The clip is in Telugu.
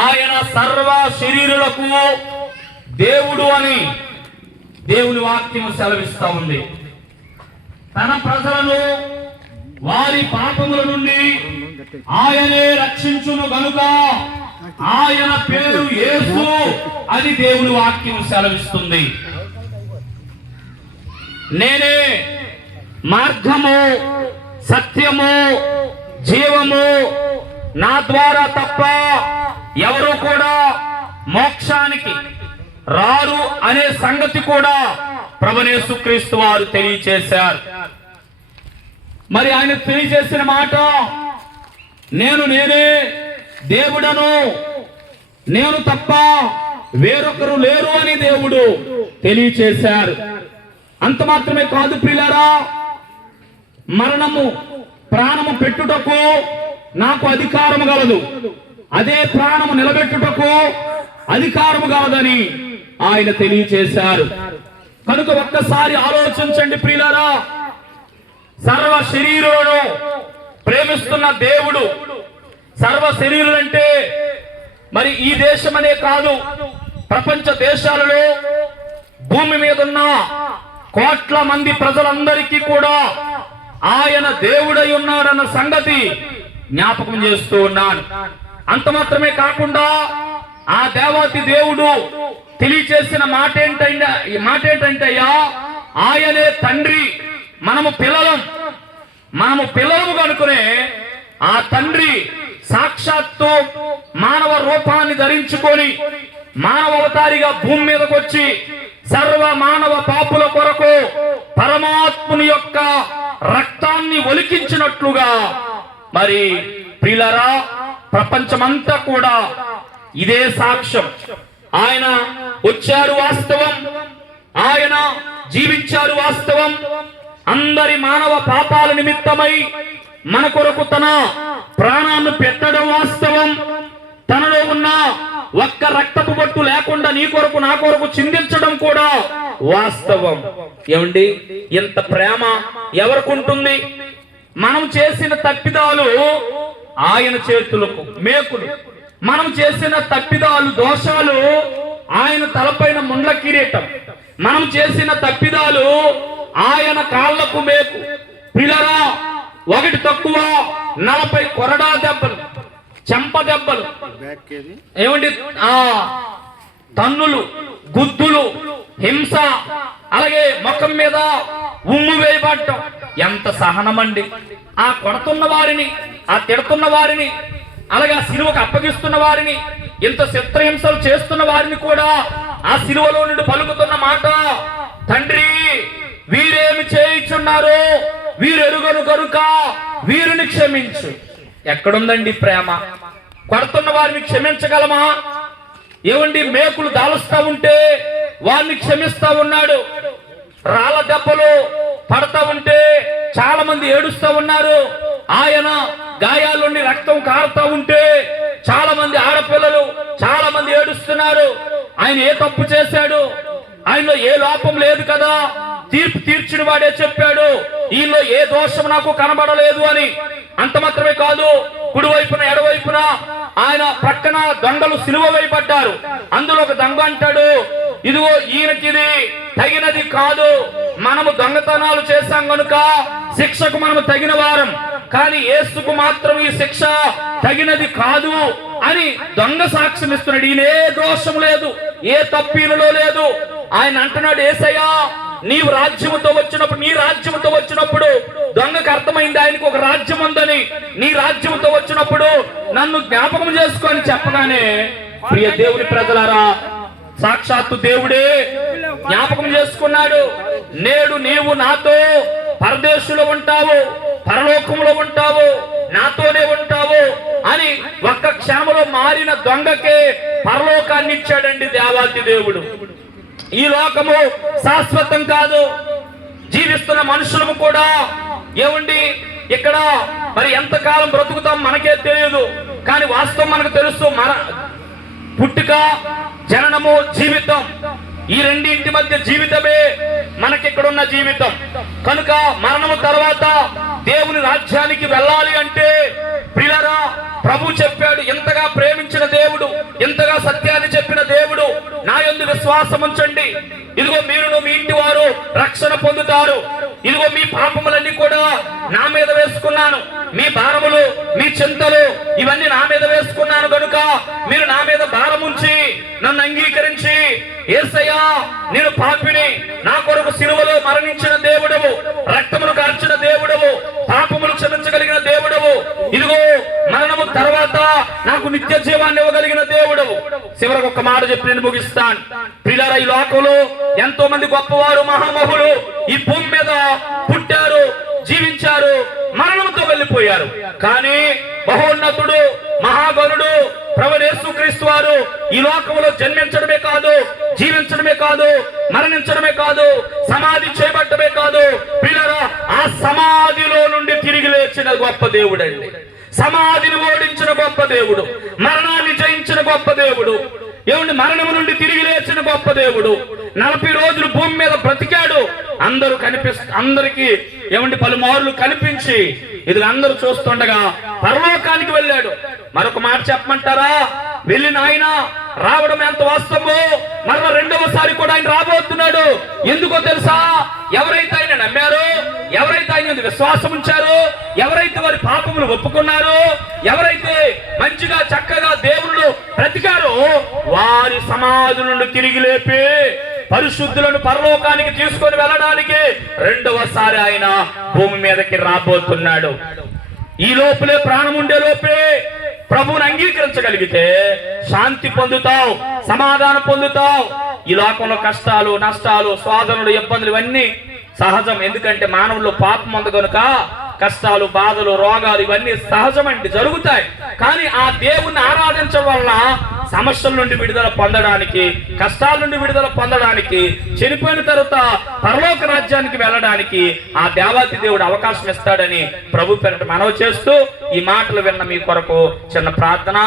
ఆయన సర్వ శరీరులకు దేవుడు అని దేవుని వాక్యము సెలవిస్తా ఉంది. తన ప్రజలను వారి పాపముల నుండి ఆయనే రక్షించును గనుక ఆయన పేరు యేసు అని దేవుని వాక్యం సెలవిస్తుంది. నేనే మార్గము, సత్యము, జీవము, నా ద్వారా తప్ప ఎవరు కూడా మోక్షానికి రారు అనే సంగతి కూడా ప్రభువైన యేసుక్రీస్తు వారు తెలియచేశారు. మరి ఆయన తెలియజేసిన మాట, నేనే దేవుడను, నేను తప్ప వేరొకరు లేరు అని దేవుడు తెలియచేశారు. అంత మాత్రమే కాదు ప్రియులారా, మరణము ప్రాణము పెట్టుటకు నాకు అధికారము గలదు, అదే ప్రాణము నిలబెట్టుటకు అధికారము గలదని ఆయన తెలియచేశారు. కనుక ఒక్కసారి ఆలోచించండి ప్రియులారా, సర్వ శరీరులను ప్రేమిస్తున్న దేవుడు, సర్వ శరీరులంటే మరి ఈ దేశమనే కాదు, ప్రపంచ దేశాలలో భూమి మీద ఉన్న కోట్ల మంది ప్రజలందరికీ కూడా ఆయన దేవుడై ఉన్నాడన్న సంగతి జ్ఞాపకం చేస్తూ ఉన్నాను. అంత మాత్రమే కాకుండా ఆ దేవాతి దేవుడు తెలియచేసిన మాట ఏంటంటయ్యా, ఆయనే తండ్రి, మనము పిల్లలము కనుకునే ఆ తండ్రి సాక్షాత్తు మానవ రూపాన్ని ధరించుకొని మానవ అవతారిగా భూమి మీదకి వచ్చి సర్వ మానవ పాపుల కొరకు పరమాత్ముని యొక్క రక్తాన్ని ఒలికించినట్లుగా మరి ప్రియులారా ప్రపంచమంతా కూడా ఇదే సాక్ష్యం. ఆయన వచ్చారు వాస్తవం, ఆయన జీవించారు వాస్తవం, అందరి మానవ పాపాల నిమిత్తమై మన కొరకు తన ప్రాణాన్ని పెట్టడం వాస్తవం, తనలో ఉన్న ఒక్క రక్తపు బొట్టు లేకుండా నీ కొరకు నా కొరకు చిందించడం కూడా వాస్తవం. ఏమండి, ఇంత ప్రేమ ఎవరికి ఉంటుంది? మనం చేసిన తప్పిదాలు ఆయన చేతులకు మేకులు, మనం చేసిన తప్పిదాలు దోషాలు ఆయన తలపైన ముండ్ల కిరీటం, మనం చేసిన తప్పిదాలు ఆయన కాళ్లకు మేకు. పిల్లరా, ఒకటి తక్కువ 40 కొరడా దెబ్బలు, చెంప దెబ్బలు, ఏమండి తన్నులు, గుద్దులు, హింస, అలాగే ముఖం మీద ఉమ్ము వేయబడటం. ఎంత సహనమండి! ఆ కొడుతున్న వారిని, ఆ తిడుతున్న వారిని, అలాగే ఆ సిలువకు అప్పగిస్తున్న వారిని, ఇంత చిత్రహింసలు చేస్తున్న వారిని కూడా ఆ సిలువలో నుండి పలుకుతున్న మాట, తండ్రి వీరేమి చేయుచున్నారు, వీరెరుగను కనుక వీరిని క్షమించు. ఎక్కడుందండి ప్రేమ? కొడుతున్న వారిని క్షమించగలమా? ఏమండి, మేకులు దాలుస్తా ఉంటే వారిని క్షమిస్తా ఉన్నాడు. రాళ్ళ దెబ్బలు పడతా ఉంటే చాలా మంది ఏడుస్తా ఉన్నారు. ఆయన గాయాల్లోని రక్తం కారుతా ఉంటే చాలా మంది ఆడపిల్లలు, చాలా మంది ఏడుస్తున్నారు. ఆయన ఏ తప్పు చేశాడు? ఆయనలో ఏ లోపం లేదు కదా, తీర్పు తీర్చిన వాడే చెప్పాడు, ఈలో ఏ దోషం నాకు కనబడలేదు అని. అంత మాత్రమే కాదు, కుడివైపున ఎడవైపున ఆయన ప్రక్కన దొంగలు సిలువ వేయబడ్డారు. అందులో ఒక దొంగ అంటాడు, ఇదిగో ఈయనకిది తగినది కాదు, మనము దొంగతనాలు చేశాం కనుక శిక్షకు మనము తగిన వారం, కానీ యేసుకు మాత్రం ఈ శిక్ష తగినది కాదు అని దొంగ సాక్ష్యం ఇస్తున్నాడు. ఈయన ఏ దోషం లేదు, ఏ తప్పీలలో లేదు. ఆయన అంటున్నాడు, యేసయ్యా నీవు రాజ్యముతో వచ్చినప్పుడు, నీ రాజ్యముతో వచ్చినప్పుడు దొంగకు అర్థమైంది ఆయనకు ఒక రాజ్యం ఉందని. నీ రాజ్యముతో వచ్చినప్పుడు నన్ను జ్ఞాపకం చేసుకొని చెప్పగానే, ప్రియ దేవుని ప్రజలారా, సాక్షాత్తు దేవుడే జ్ఞాపకం చేసుకున్నాడు. నేడు నీవు నాతో పరదేశంలో ఉంటావు, పరలోకంలో ఉంటావు, నాతోనే ఉంటావు అని ఒక్క క్షణంలో మారిన దొంగకే పరలోకాన్ని ఇచ్చాడండి దేవాతి దేవుడు. ఈ లోకము శాశ్వతం కాదు, జీవిస్తున్న మనుషులము కూడా ఏమండి ఇక్కడ మరి ఎంతకాలం బ్రతుకుతాం మనకే తెలియదు, కానీ వాస్తవం మనకు తెలుసు. పుట్టుక, జననము, జీవితం, ఈ రెండింటి మధ్య జీవితమే మనకిక్కడున్న జీవితం. కనుక మరణము తర్వాత దేవుని రాజ్యానికి వెళ్ళాలి అంటే ప్రియులారా ప్రభు చెప్పాడు, ఎంతగా ప్రేమించిన దేవుడు, ఎంతగా సత్యాన్ని చెప్పిన దేవుడు, నా యందు విశ్వాసం ఉంచండి, ఇదిగో మీరును మీ ఇంటి వారు రక్షణ పొందుతారు, ఇదిగో మీ పాపములన్నీ కూడా నా మీద వేసుకున్నాను, మీ భారములు మీ చింతలు ఇవన్నీ నా మీద వేసుకున్నాను గనుక మీరు నా మీద భారం ఉంచి నన్ను అంగీకరించి, యేసయ్యా నేను పాపిని, నా కొరకు సిలువలో మరణించిన దేవుడవు, రక్తమును కార్చిన దేవుడవు, పాపములు క్షమించగలిగిన దేవుడవు, ఇదిగో మరణము తర్వాత నాకు నిత్య జీవాన్ని ఇవ్వగలిగిన దేవుడవు. చివరికి ఒక మాట చెప్పి నేను ముగిస్తాను. ప్రియులారా, ఈ లోకంలో ఎంతో మంది గొప్పవారు మహామహులు ఈ భూమి మీద పుట్టారు, జీవించారు, మరణంతో వెళ్ళిపోయారు. కానీ మహోన్నతుడు, మహాగణుడు ప్రభువైన యేసుక్రీస్తు వారు ఈ లోకంలో జన్మించడమే కాదు, జీవించడమే కాదు, మరణించడమే కాదు, సమాధి చేయబడటమే కాదు, ప్రియులారా ఆ సమాధిలో నుండి తిరిగి లేచిన గొప్ప దేవుడండి. సమాధిని ఓడించిన గొప్ప దేవుడు, మరణాన్ని జయించిన గొప్ప దేవుడు, ఏమండి మరణము నుండి తిరిగి లేచిన గొప్ప దేవుడు. 40 రోజులు భూమి మీద బ్రతికాడు. అందరికి ఏమండి పలుమార్లు కనిపించి ఇది అందరూ చూస్తుండగా పరలోకానికి వెళ్ళాడు. మరొక మాట చెప్పమంటారా? వెళ్ళిన ఆయన రావడం ఎంత వాస్తవమో మరలా రెండవసారి కూడా ఆయన రాబోతున్నాడు. ఎందుకో తెలుసా? ఎవరైతే ఆయన నమ్మారో, ఎవరైతే ఆయన విశ్వాసం ఉంచారో, ఎవరైతే వారి పాపములు ఒప్పుకున్నారో, ఎవరైతే మంచిగా చక్కగా దేవుళ్ళు బ్రతికారో వారి సమాధి నుండి తిరిగి లేపి పరిశుద్ధులను పరలోకానికి తీసుకొని వెళ్ళడానికి రెండవసారి ఆయన భూమి మీదకి రాబోతున్నాడు. ఈ లోపలే ప్రాణం ఉండే లోపే ప్రభువుని అంగీకరించగలిగితే శాంతి పొందుతావు, సమాధానం పొందుతావు. ఈ లోకంలో కష్టాలు, నష్టాలు, శోధనలు, ఇబ్బందులు ఇవన్నీ సహజం. ఎందుకంటే మానవుల్లో పాపం ఉంది కనుక కష్టాలు, బాధలు, రోగాలు ఇవన్నీ సహజమండి, జరుగుతాయి. కానీ ఆ దేవుణ్ణి ఆరాధించడం వలన సమస్యల నుండి విడుదల పొందడానికి, కష్టాల నుండి విడుదల పొందడానికి, చనిపోయిన తర్వాత పరలోక రాజ్యానికి వెళ్ళడానికి ఆ దేవాతి దేవుడు అవకాశం ఇస్తాడని ప్రభు పేరిట మనవి చేస్తూ ఈ మాటలు విన్న మీ కొరకు చిన్న ప్రార్థన.